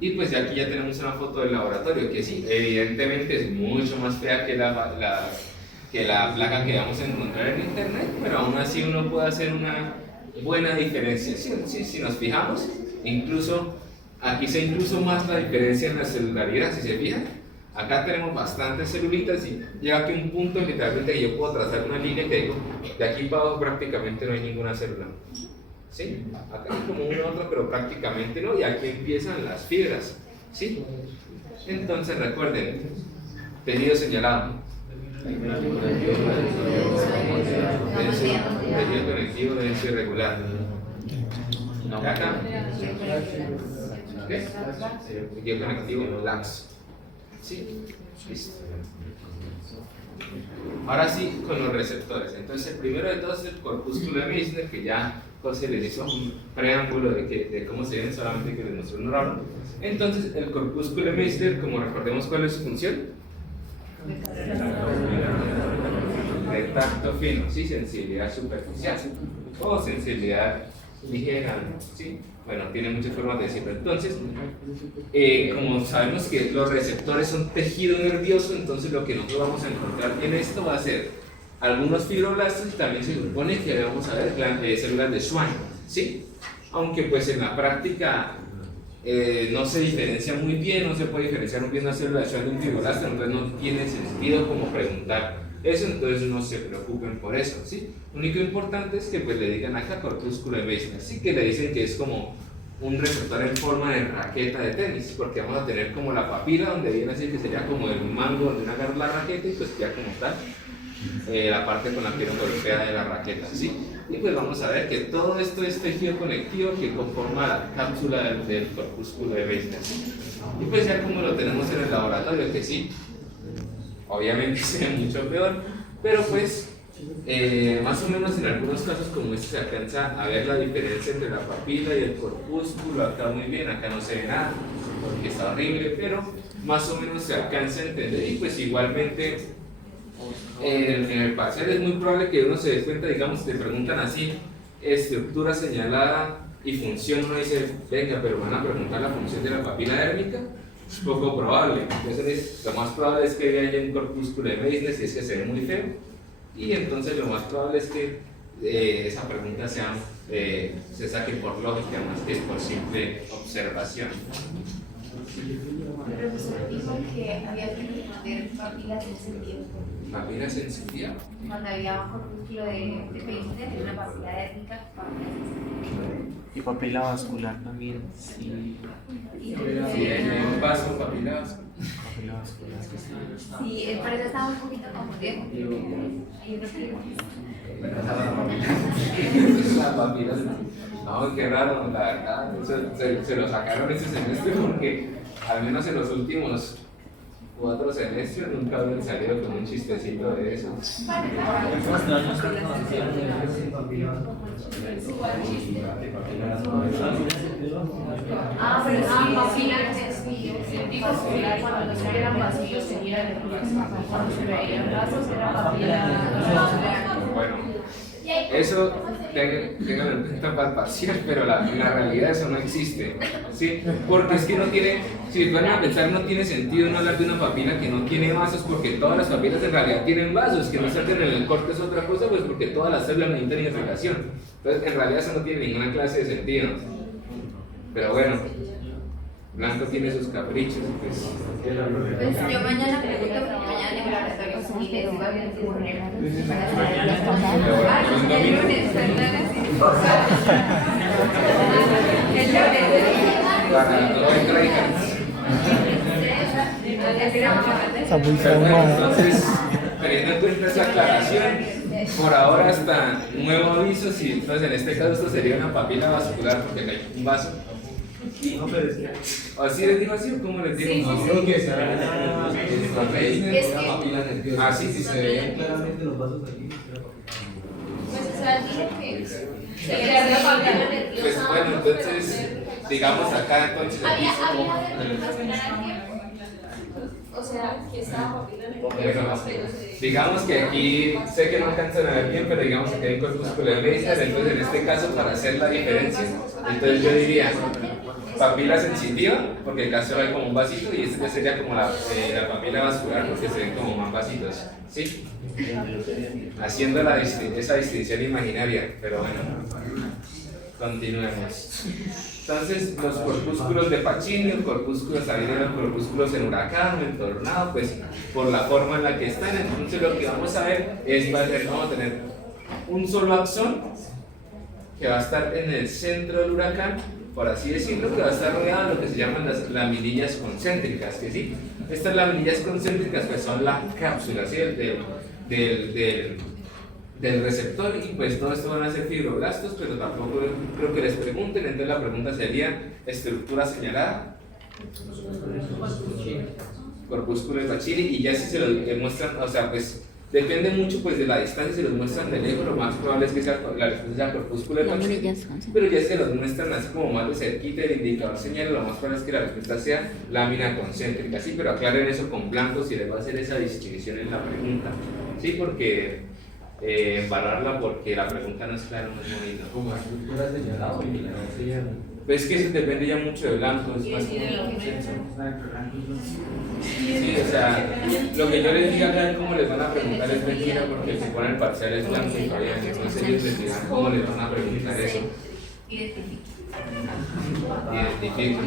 Y pues ya aquí ya tenemos una foto del laboratorio, que sí, evidentemente es mucho más fea que la placa que vamos a encontrar en internet, pero aún así uno puede hacer una buena diferenciación. Si nos fijamos, incluso aquí se incluso más la diferencia en la celularidad, si se fijan. Acá tenemos bastantes celulitas y llega aquí un punto en literalmente que yo puedo trazar una línea que digo, de aquí para abajo prácticamente no hay ninguna célula. ¿Sí? Acá hay como una otra, pero prácticamente no, y aquí empiezan las fibras. ¿Sí? Entonces recuerden, tejido señalado. Tejido conectivo denso irregular. ¿No? Acá. ¿Qué? Tejido conectivo laxo. ¿Sí? Listo. Ahora sí, con los receptores. Entonces, el primero de todos es el corpúsculo de Meissner, que ya José les hizo un preámbulo de cómo se ven, solamente que les mostró un neurono. Entonces, el corpúsculo de Meissner, como recordemos cuál es su función, de tacto fino, ¿sí? Sensibilidad superficial o sensibilidad ligera, ¿sí? Bueno, tiene muchas formas de decirlo. Entonces, como sabemos que los receptores son tejido nervioso, entonces lo que nosotros vamos a encontrar en esto va a ser algunos fibroblastos y también se supone que vamos a ver células de Schwann, ¿sí? Aunque pues en la práctica no se diferencia muy bien, no se puede diferenciar muy bien una célula de Schwann de un fibroblasto, entonces no tiene sentido como preguntar eso, entonces no se preocupen por eso, ¿sí? Lo único importante es que pues le digan acá corpúsculo de Meissner, así que le dicen que es como un receptor en forma de raqueta de tenis, porque vamos a tener como la papila, donde viene así que sería como el mango donde uno agarra la raqueta y pues ya como tal la parte con la que uno golpea de la raqueta, ¿sí? Y pues vamos a ver que todo esto es tejido conectivo que conforma la cápsula del corpúsculo de Meissner. Y pues ya como lo tenemos en el laboratorio, que sí, obviamente se ve mucho peor, pero pues más o menos en algunos casos como este se alcanza a ver la diferencia entre la papila y el corpúsculo. Acá muy bien, acá no se ve nada porque está horrible, pero más o menos se alcanza a entender. Y pues igualmente en el parcial es muy probable que uno se dé cuenta, digamos, si te preguntan así, estructura señalada y función, uno dice, venga, pero van a preguntar la función de la papila dérmica. Es poco probable, entonces lo más probable es que haya un corpúsculo de Meissner si es que se ve muy feo, y entonces lo más probable es que esa pregunta se saque por lógica más que por simple observación. El profesor dijo que había que responder papilas en sentido. ¿Papilas en sentido? Cuando había un corpúsculo de Meissner, una papila dérmica, papilas en sentido. Y papila vascular también, sí. Sí, hay un vaso papila vascular. Papila vascular, sí. Sí, por eso estaba un poquito confundido. Hay unos que La papila. No, qué raro, la verdad. Se lo sacaron este semestre porque al menos en los últimos 4 semestres nunca habían salido con un chistecito de eso. pero sí, papilas sentido vascular, cuando no se vieran vacíos, sería de cuando se veían vasos, era papila. Bueno, eso tengan en cuenta para el parcial, pero en la realidad eso no existe, ¿sí? Porque es que no tiene, si van a pensar, no tiene sentido no hablar de una papila que no tiene vasos, porque todas las papilas en realidad tienen vasos, que no salten en el corte es otra cosa, pues porque todas las células necesitan irrigación. Entonces, en realidad eso no tiene ninguna clase de sentido. Pero bueno, Blanco tiene sus caprichos, pues. Pues yo mañana pregunto, porque mañana en el laboratorio y les digo que les poner el lunes, perdón, el lunes. Para todo el Tryhards. Está muy Entonces, teniendo en cuenta esa aclaración, por ahora hasta nuevo aviso, si entonces en este caso esto sería una papila vascular porque hay un vaso. No, pero es que... ¿O así les digo así o cómo les digo? Sí, sí, Creo que será Es que- una papila nerviosa. Ah, sí, sí, se veían claramente los vasos aquí. Pues o sea, dijo que se quedaría la papila nerviosa. Pues bueno, entonces, digamos acá entonces. Había vascular al tiempo. O sea, que estaba papila nerviosa, pero se... Digamos que aquí, sé que no alcanzan a ver bien, pero digamos que hay un corpúsculo de Meissner, entonces en este caso para hacer la diferencia, entonces yo diría papila sensitiva, porque acá solo hay como un vasito y este ya sería como la papila vascular porque se ven como más vasitos, ¿sí? Haciendo esa distinción imaginaria, pero bueno, continuemos. Entonces, los corpúsculos de Pacini, corpúsculos también eran corpúsculos en huracán, en tornado, pues por la forma en la que están. Entonces, lo que vamos a ver es, vamos a tener un solo axón que va a estar en el centro del huracán, por así decirlo, que va a estar rodeado de lo que se llaman las laminillas concéntricas, que sí, estas laminillas concéntricas pues son la cápsula, ¿sí? del receptor, y pues todo esto van a ser fibroblastos, pero tampoco creo que les pregunten. Entonces la pregunta sería: estructura señalada, corpúsculo de Bacilli, y ya si se lo muestran, o sea, pues depende mucho pues de la distancia. Si los muestran de lejos, lo más probable es que sea la respuesta sea corpúsculo de Bacilli, pero ya si se los muestran así como más de cerquita del indicador señala, lo más probable es que la respuesta sea lámina concéntrica, sí, pero aclaren eso con blanco si les va a hacer esa distinción en la pregunta, sí, porque embarrarla porque la pregunta no es clara, no es bonita. Como estructura señalada o señalada. Pues que eso depende ya mucho de blanco, es más como consenso. Sí, o sea, lo que yo les diga acá cómo les van a preguntar es mentira, porque el que pone el parcial es blanco y Fabián, entonces ellos les dirán cómo les van a preguntar eso. Identifico. Identifico.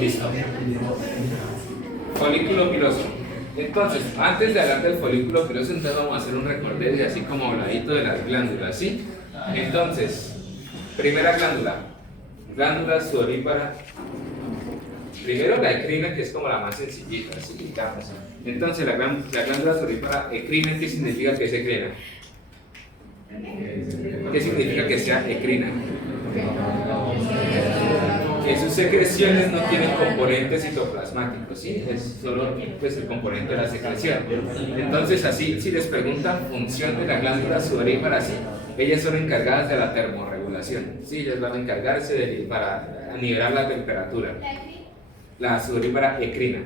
Listo. Folículo piloso. Entonces, antes de hablar del folículo piloso, entonces vamos a hacer un recorderis así como habladito de las glándulas, ¿sí? Entonces, primera glándula sudorípara. Primero la ecrina, que es como la más sencillita, así quitamos. Entonces, la glándula sudorípara ecrina, ¿qué significa que es ecrina? ¿Qué significa que sea ecrina? Que sus secreciones no tienen componentes citoplasmáticos, ¿sí? Es solo pues, el componente de la secreción. Entonces, así, si les preguntan función de la glándula sudorípara, ¿sí? Ellas son encargadas de la termorregulación, ¿sí? Ellas van a encargarse para nivelar la temperatura. La sudorípara ecrina,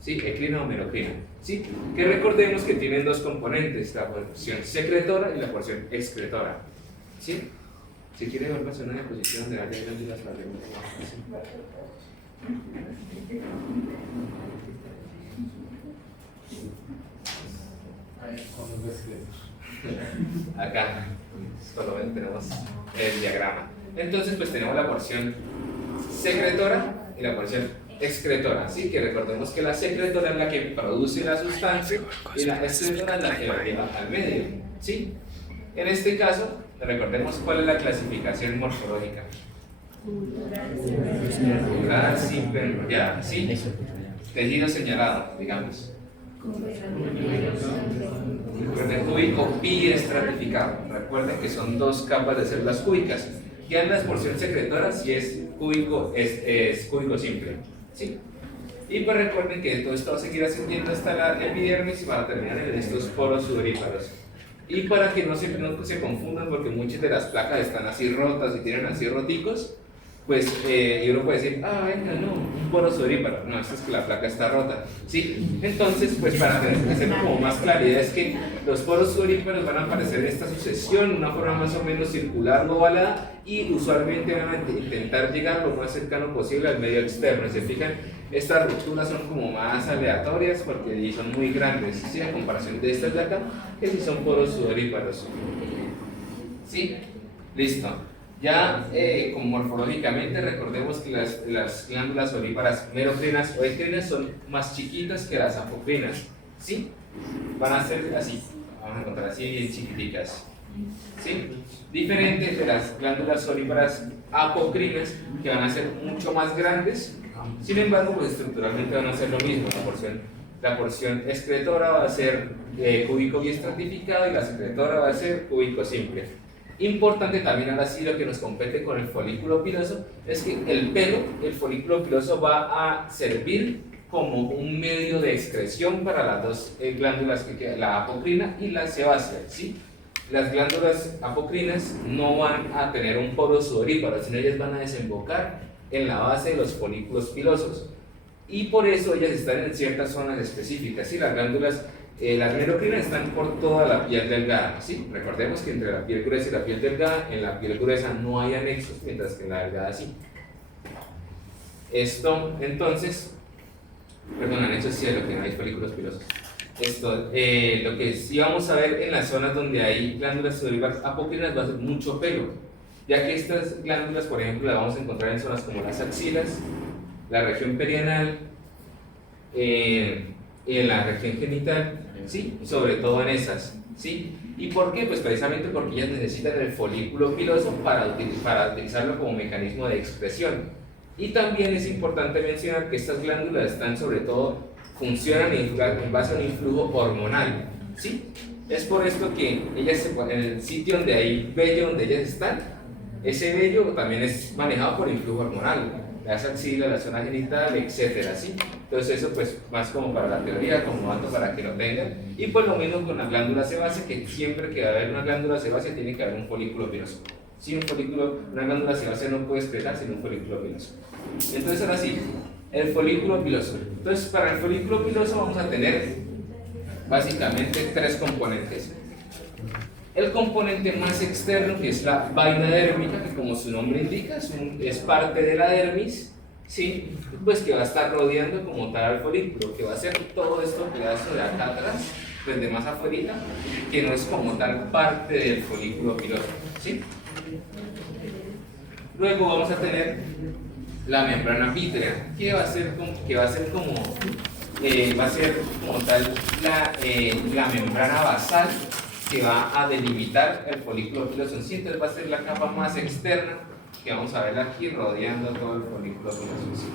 ¿sí? Ecrina o merocrina, ¿sí? Que recordemos que tienen dos componentes, la porción secretora y la porción excretora, ¿sí? Si quiere volver a hacer una diapositiva donde haya glándulas para ver más fácil. Acá, por lo menos tenemos el diagrama. Entonces, pues tenemos la porción secretora y la porción excretora, ¿sí? Que recordemos que la secretora es la que produce la sustancia y la excretora es la que la lleva al medio, ¿sí? En este caso, recordemos cuál es la clasificación morfológica. Tubular, simple, enrollada, ¿sí? Tejido señalado, digamos. Cúbico biestratificado. Recuerden que son dos capas de células cúbicas. Ya en la porción secretora, si es cúbico, es cúbico simple, ¿sí? Y pues recuerden que todo esto va a seguir ascendiendo hasta la epidermis para terminar en estos poros sudoríparos. Y para que no se confundan, porque muchas de las placas están así rotas y tienen así roticos, pues y uno puede decir, ah, venga, no, un poro sudoríparo. No, esto es que la placa está rota, ¿sí? Entonces, pues para hacer como más claridad, es que los poros sudoríparos van a aparecer en esta sucesión, una forma más o menos circular o ovalada, y usualmente van a intentar llegar lo más cercano posible al medio externo. Y se fijan, estas rupturas son como más aleatorias porque son muy grandes, ¿sí? A comparación de estas de acá, que sí son poros sudoríparos. ¿Sí? Listo. Ya como morfológicamente, recordemos que las glándulas sudoríparas merocrinas o ecrinas son más chiquitas que las apocrinas, ¿sí? Van a ser así, vamos a encontrar así bien chiquiticas, ¿sí? Diferente de las glándulas sudoríparas apocrinas, que van a ser mucho más grandes. Sin embargo, pues estructuralmente van a ser lo mismo. La porción excretora va a ser cúbico biestratificado y la secretora va a ser cúbico simple. Importante también ahora sí lo que nos compete con el folículo piloso es que el folículo piloso va a servir como un medio de excreción para las dos glándulas que quedan, la apocrina y la sebácea, ¿sí? Las glándulas apocrinas no van a tener un poro sudoríparo, sino ellas van a desembocar en la base de los folículos pilosos, y por eso ellas están en ciertas zonas específicas, ¿sí? Las glándulas, las merocrinas están por toda la piel delgada, ¿sí? Recordemos que entre la piel gruesa y la piel delgada, en la piel gruesa no hay anexos, mientras que en la delgada sí. Esto, entonces, perdón, anexos sí es lo que no hay folículos pilosos. Esto, lo que sí vamos a ver en las zonas donde hay glándulas sudoríparas apocrinas va a ser mucho pelo, ya que estas glándulas, por ejemplo, las vamos a encontrar en zonas como las axilas, la región perianal, en la región genital, ¿sí? Sobre todo en esas, ¿sí? ¿Y por qué? Pues precisamente porque ellas necesitan el folículo piloso para utilizarlo como mecanismo de expresión. Y también es importante mencionar que estas glándulas están sobre todo, funcionan en base a un influjo hormonal, ¿sí? Es por esto que ellas, en el sitio donde hay vello, donde ellas están, ese vello también es manejado por influjo hormonal, las axilas, la zona genital, etcétera, ¿sí? Entonces eso pues más como para la teoría, como dato para que lo tengan. Y pues lo mismo con la glándula sebácea, que siempre que va a haber una glándula sebácea tiene que haber un folículo piloso. Si una glándula sebácea no puede expresar sin un folículo piloso. Entonces ahora sí, el folículo piloso. Entonces para el folículo piloso vamos a tener básicamente tres componentes. El componente más externo, que es la vaina dérmica, que como su nombre indica, es parte de la dermis, ¿sí? Pues que va a estar rodeando como tal al folículo, que va a ser todo esto pedazo de acá atrás, pues de más afuera, que no es como tal parte del folículo piloso, ¿sí? Luego vamos a tener la membrana vítrea, que va a ser como tal la membrana basal que va a delimitar el folículo piloso en sí. Entonces va a ser la capa más externa que vamos a ver aquí rodeando todo el folículo piloso.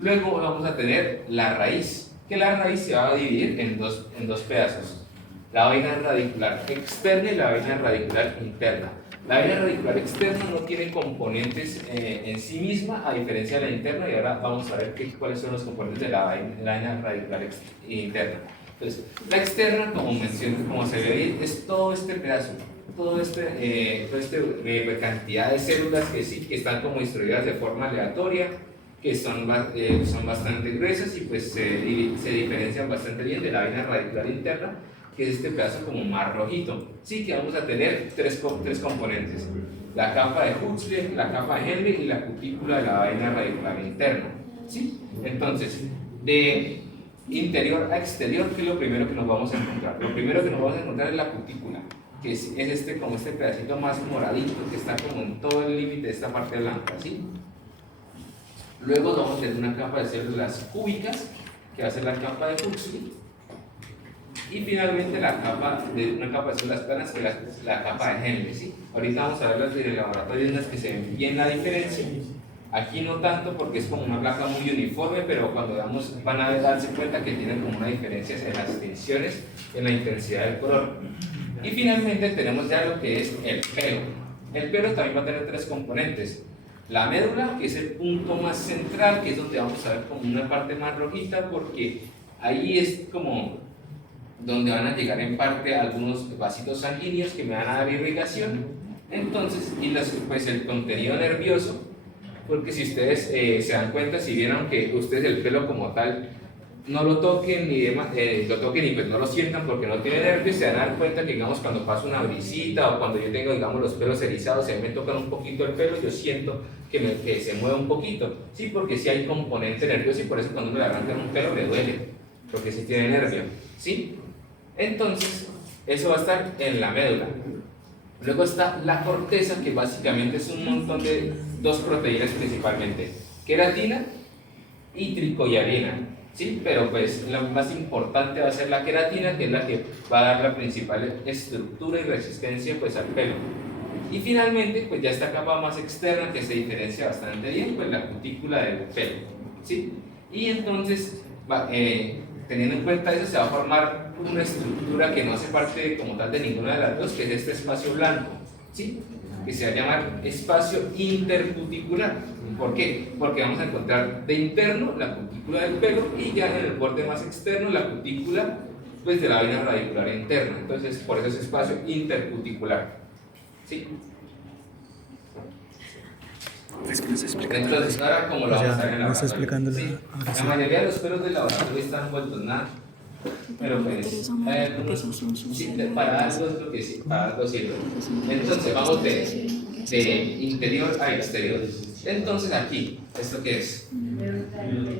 Luego vamos a tener la raíz, que la raíz se va a dividir en dos pedazos: la vaina radicular externa y la vaina radicular interna. La vaina radicular externa no tiene componentes en sí misma, a diferencia de la interna, y ahora vamos a ver cuáles son los componentes de la vaina radicular interna. Entonces, la externa, como se ve ahí, es todo este pedazo, cantidad de células que están como distribuidas de forma aleatoria, que son bastante gruesas y pues se diferencian bastante bien de la vaina radicular interna, que es este pedazo como más rojito. Sí, que vamos a tener tres componentes: la capa de Huxley, la capa de Henle y la cutícula de la vaina radicular interna. ¿Sí? Entonces, de interior a exterior, ¿qué es lo primero que nos vamos a encontrar? Lo primero que nos vamos a encontrar es la cutícula, que es este pedacito más moradito que está como en todo el límite de esta parte blanca, ¿sí? Luego vamos a tener una capa de células cúbicas, que va a ser la capa de Huxley, y finalmente una capa de células planas, que es la capa de Henle, ¿sí? Ahorita vamos a ver las del laboratorio, en las que se ven bien la diferencia. Aquí no tanto porque es como una placa muy uniforme, pero cuando van a darse cuenta que tienen como una diferencia en las tensiones, en la intensidad del color. Y finalmente tenemos ya lo que es el pelo. El pelo también va a tener tres componentes: la médula, que es el punto más central, que es donde vamos a ver como una parte más rojita, porque ahí es como donde van a llegar en parte algunos vasitos sanguíneos que me van a dar irrigación. Entonces, pues el contenido nervioso, porque si ustedes se dan cuenta, si bien aunque ustedes el pelo como tal no lo toquen ni demás, lo toquen y pues no lo sientan porque no tiene nervios, se van a dar cuenta que, digamos, cuando paso una brisita o cuando yo tengo, digamos, los pelos erizados y a mí me tocan un poquito el pelo, yo siento que se mueve un poquito, sí, porque sí hay componente nervioso, y por eso cuando me arrancan un pelo me duele, porque sí tiene nervio, ¿sí? Entonces, eso va a estar en la médula. Luego está la corteza, que básicamente es un montón de dos proteínas principalmente: queratina y tricoiarina, ¿sí? Pero pues la más importante va a ser la queratina, que es la que va a dar la principal estructura y resistencia pues al pelo. Y finalmente, pues ya esta capa más externa, que se diferencia bastante bien, pues la cutícula del pelo, ¿sí? Y entonces, teniendo en cuenta eso, se va a formar una estructura que no hace parte como tal de ninguna de las dos, que es este espacio blanco, ¿sí? Que se va a llamar espacio intercuticular. ¿Por qué? Porque vamos a encontrar de interno la cutícula del pelo, y ya en el borde más externo la cutícula pues de la vaina radicular interna. Entonces, por eso es espacio intercuticular, ¿sí? Es que no se explica. Entonces, ahora como lo vamos a ver en la no está explicando ¿sí? ahora sí. La mayoría de los pelos del laboratorio están vueltos nada, pero pues hay algunos, sí, para algo es lo que sí, para algo sirve. Entonces vamos de interior a exterior. Entonces aquí, ¿esto qué es?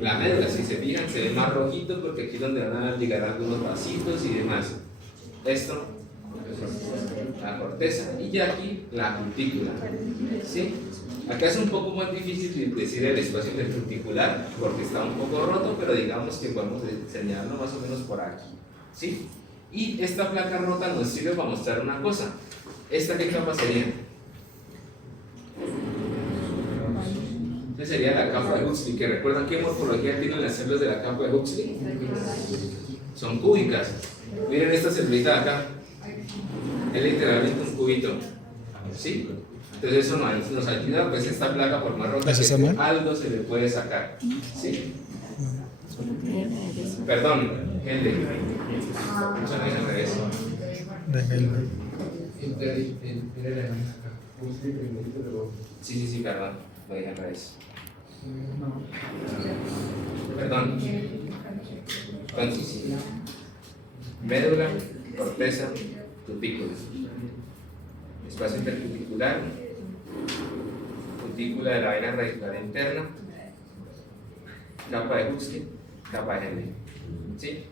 La médula, si se fijan, se ve más rojito porque aquí es donde van a llegar algunos vasitos y demás. Esto, la corteza, y ya aquí la cutícula, ¿sí? Acá es un poco más difícil decir el espacio intercuticular porque está un poco roto, pero digamos que podemos señalarlo más o menos por aquí, ¿sí? Y esta placa rota nos sirve para mostrar una cosa. ¿Esta qué capa sería? Esta sería la capa de Huxley, que recuerdan qué morfología tienen las células de la capa de Huxley. Son cúbicas. Miren esta celulita de acá. Es literalmente un cubito, ¿sí? Entonces eso nos ayuda, pues esta placa por más rota que esté, algo se le puede sacar, ¿sí? Perdón, Henry. Eso no es al revés. Sí, perdón, lo dije al revés. Perdón. Entonces, médula, corteza, cutícula. Espacio intercuticular, cutícula de la vaina radicular interna, capa de Huxley, capa de Henry. ¿Sí?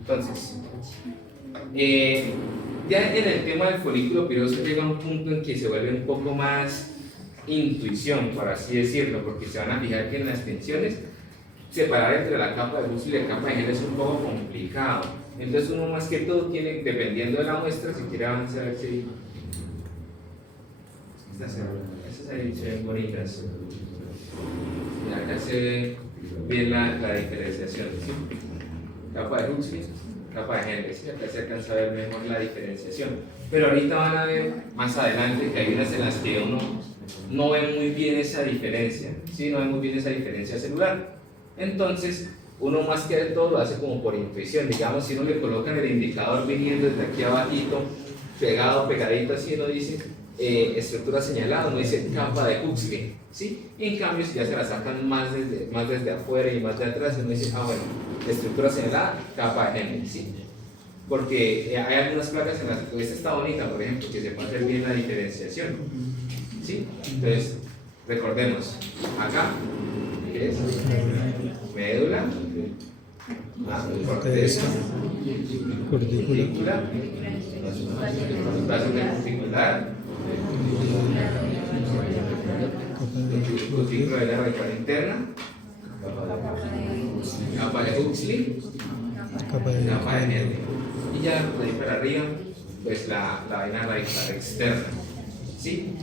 Entonces, ya en el tema del folículo piloso llega un punto en que se vuelve un poco más intuición, por así decirlo, porque se van a fijar que en las tensiones separar entre la capa de Huxley y la capa de Henry es un poco complicado. Entonces uno más que todo tiene, dependiendo de la muestra, si quiere avanzar, a ver si estas ahí se ven bonitas. Y acá se ve bien la diferenciación, ¿sí? Capa de Huxley, capa de Henry, ¿sí? Acá se alcanza a ver mejor la diferenciación. Pero ahorita van a ver más adelante que hay unas en las que uno no ve muy bien esa diferencia, ¿sí? No ve muy bien esa diferencia celular. Entonces, uno más que de todo lo hace como por intuición. Digamos, si uno le colocan el indicador viniendo desde aquí abajito, pegadito así, uno dice estructura señalada, uno dice capa de Huxley, ¿sí? Y en cambio, si ya se la sacan más desde afuera y más de atrás, uno dice, bueno, estructura señalada, capa de Henry, ¿sí? Porque hay algunas placas en las que esta está bonita, por ejemplo, que se puede hacer bien la diferenciación, ¿sí? Entonces, recordemos, acá, ¿qué es? Médula, corteza, cutícula, espacio intercuticular, cutícula de la radicular interna, capa de Huxley, capa de Henry. Y ya por ahí para arriba, pues la vaina radicular externa, ¿sí?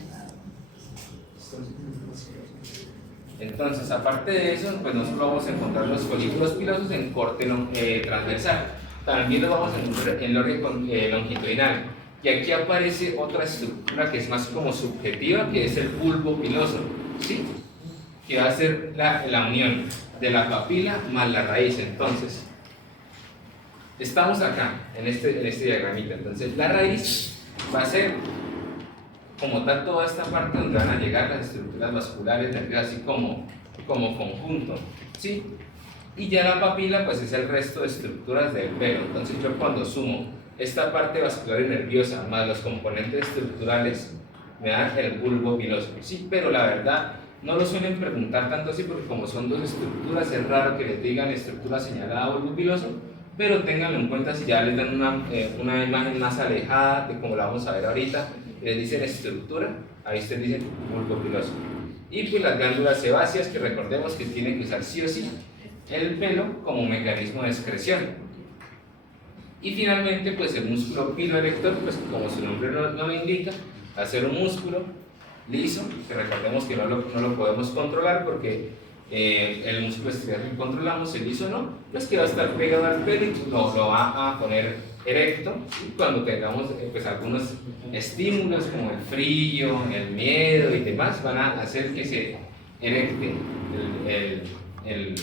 Entonces, aparte de eso, pues nosotros vamos a encontrar los folículos pilosos en corte transversal. También los vamos a encontrar en longitudinal. Y aquí aparece otra estructura que es más como subjetiva, que es el bulbo piloso, ¿sí? Que va a ser la unión de la papila más la raíz. Entonces, estamos acá, en este diagramita. Entonces, la raíz va a ser como tal toda esta parte donde van a llegar las estructuras vasculares nerviosas, así como conjunto, ¿sí? Y ya la papila pues es el resto de estructuras del pelo. Entonces yo cuando sumo esta parte vascular y nerviosa más los componentes estructurales me dan el bulbo piloso, ¿sí? Pero la verdad no lo suelen preguntar tanto así porque como son dos estructuras es raro que les digan estructura señalada bulbo piloso, pero ténganlo en cuenta si ya les dan una imagen más alejada de como la vamos a ver ahorita. Les dicen estructura, ahí ustedes dicen bulbo piloso. Y pues las glándulas sebáceas, que recordemos que tienen que usar sí o sí el pelo como mecanismo de excreción. Y finalmente pues el músculo piloerector, pues como su nombre no lo indica, va a ser un músculo liso, que recordemos que no lo podemos controlar porque el músculo estriado que controlamos, el liso no, pues que va a estar pegado al pelo y lo va a poner erecto cuando tengamos pues algunos estímulos como el frío, el miedo y demás van a hacer que se erecte el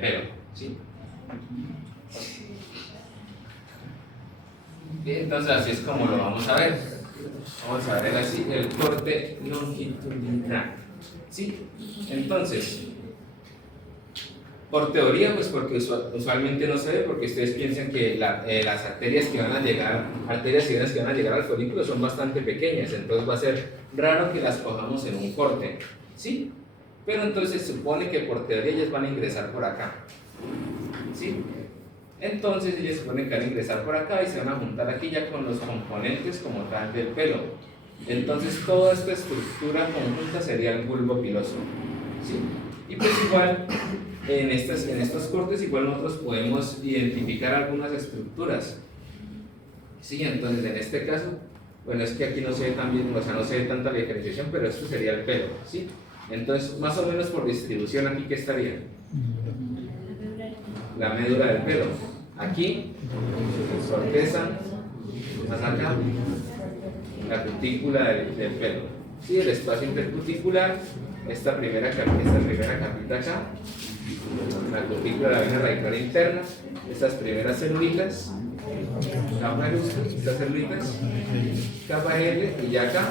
pelo, ¿sí? Bien, entonces así es como lo vamos a ver. Vamos a ver así el corte longitudinal, ¿sí? Entonces, por teoría, pues porque usualmente no se ve, porque ustedes piensan que las arterias que van a llegar, arterias y venas que van a llegar al folículo son bastante pequeñas, entonces va a ser raro que las cojamos en un corte, ¿sí? Pero entonces se supone que por teoría ellas van a ingresar por acá, ¿sí? Entonces ellas se suponen que van a ingresar por acá y se van a juntar aquí ya con los componentes como tal del pelo, Entonces toda esta estructura conjunta sería el bulbo piloso, ¿sí? Y pues igual en estos cortes igual nosotros podemos identificar algunas estructuras, ¿sí? Entonces en este caso, bueno, es que aquí no se ve tan bien, o sea, no se ve tanta la diferenciación, pero esto sería el pelo, ¿sí? Entonces más o menos por distribución aquí, ¿qué estaría? La médula del pelo, aquí, corteza, más acá, la cutícula del pelo, ¿sí? El espacio intercuticular, esta primera capita acá, la cutícula de la vena radicular interna, estas primeras celulitas, capa L, estas celulitas, capa L, y ya acá,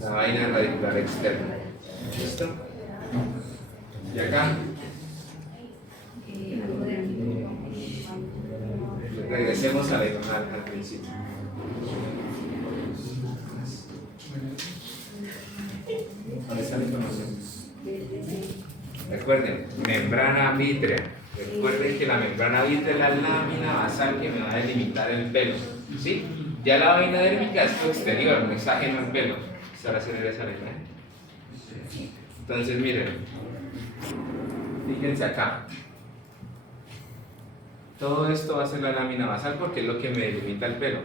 la vaina radicular externa. ¿Listo? Y acá, regresemos al principio. ¿Dónde está la información? Recuerden, membrana vítrea. Recuerden que la membrana vítrea es la lámina basal que me va a delimitar el pelo, ¿sí? Ya la vaina dérmica es lo exterior, no es ajeno al pelo. Ahora se regresa la imagen. Entonces, miren, fíjense acá. Todo esto va a ser la lámina basal porque es lo que me delimita el pelo,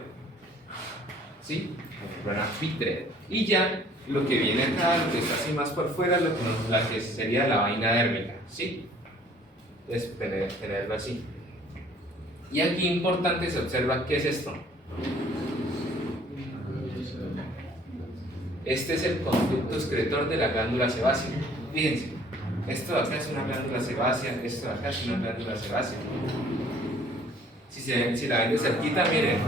¿sí? La membrana vítrea. Y ya lo que viene acá, lo que está así más por fuera, la que sería la vaina dérmica, ¿sí? Entonces, tenerlo así. Y aquí importante se observa qué es esto. Este es el conducto excretor de la glándula sebácea. Fíjense, esto de acá es una glándula sebácea, esto de acá es una glándula sebácea. Si la ven de cerquita, miren,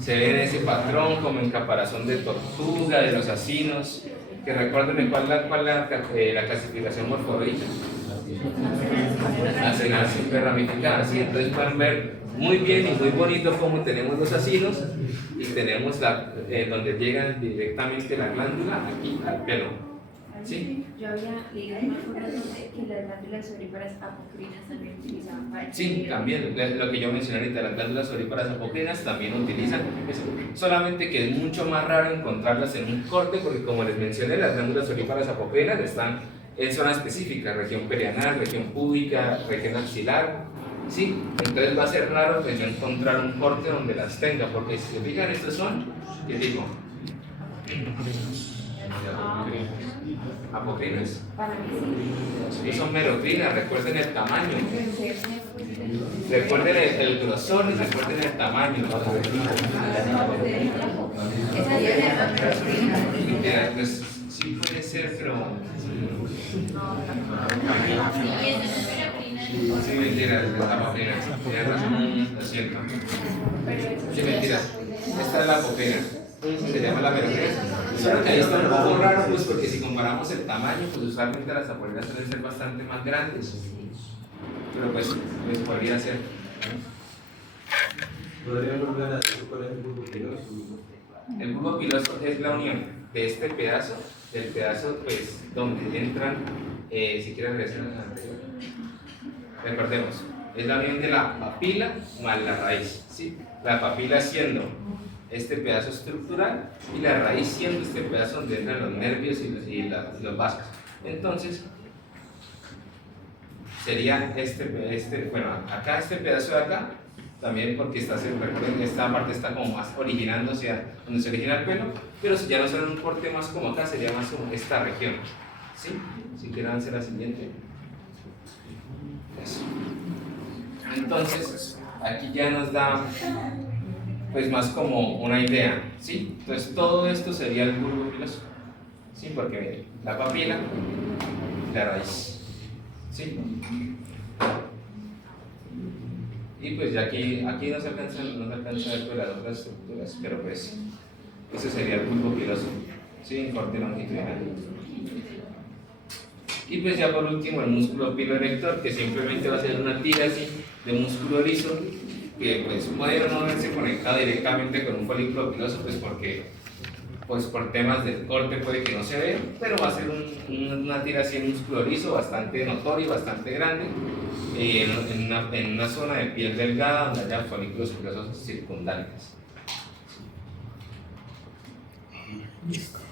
se ve en ese patrón como en caparazón de tortuga, de los acinos, que recuerden cuál la clasificación morfológica. Acinar siempre ramificada, ¿sí? Entonces pueden ver muy bien y muy bonito cómo tenemos los acinos y tenemos donde llegan directamente la glándula aquí al pelo. ¿Sí? Yo había leído en una que las glándulas ovíparas apocrinas también utilizaban para... Sí, también, lo que yo mencioné ahorita, las glándulas ovíparas apocrinas también utilizan eso, solamente que es mucho más raro encontrarlas en un corte, porque como les mencioné, las glándulas ovíparas apocrinas están en zona específica, región perianal, región púbica, región axilar, ¿sí? Entonces va a ser raro pues yo encontrar un corte donde las tenga, porque si se fijan, estos son, ¿qué digo? Apocrinas. Sí, son merocrinas, recuerden el tamaño. Recuerden el grosor y recuerden el tamaño. Pues, sí puede ser, pero... Sí, mentira, es apocrina. Tienes razón, lo siento. Sí, mentira. Esta es la apocrina. Se llama la merocrina. Solo que ahí está un poco raro, pues porque si comparamos el tamaño, pues usualmente las apocrinas suelen ser bastante más grandes. Pero pues podría ser. ¿Podría volver a decir cuál es el bulbo piloso? El bulbo piloso es la unión de este pedazo, del pedazo pues donde entran, si quieren regresar a anterior. Recordemos, es la unión de la papila más la raíz, ¿sí? La papila siendo este pedazo estructural y la raíz siendo este pedazo donde entran los nervios y los vasos. Entonces, sería bueno, acá este pedazo de acá, también porque recuerden que esta parte está como más originándose a donde se origina el pelo, pero si ya no será un corte más como acá, sería más como esta región, ¿sí? Si quieren hacer la siguiente. Eso. Entonces, aquí ya nos da pues más como una idea, ¿sí? Entonces todo esto sería el bulbo piloso, ¿sí? Porque miren, la papila, la raíz, ¿sí? Y pues ya aquí no se alcanza a ver pues las otras estructuras, pero pues ese sería el bulbo piloso, ¿sí? En corte longitudinal. Y pues ya por último el músculo piloerector, que simplemente va a ser una tira así de músculo liso, que pues puede o no verse conectado directamente con un folículo piloso, pues porque pues por temas del corte puede que no se vea, pero va a ser una tira así de músculo liso bastante notorio, bastante grande, en una zona de piel delgada donde haya folículos pilosos circundantes. Listo.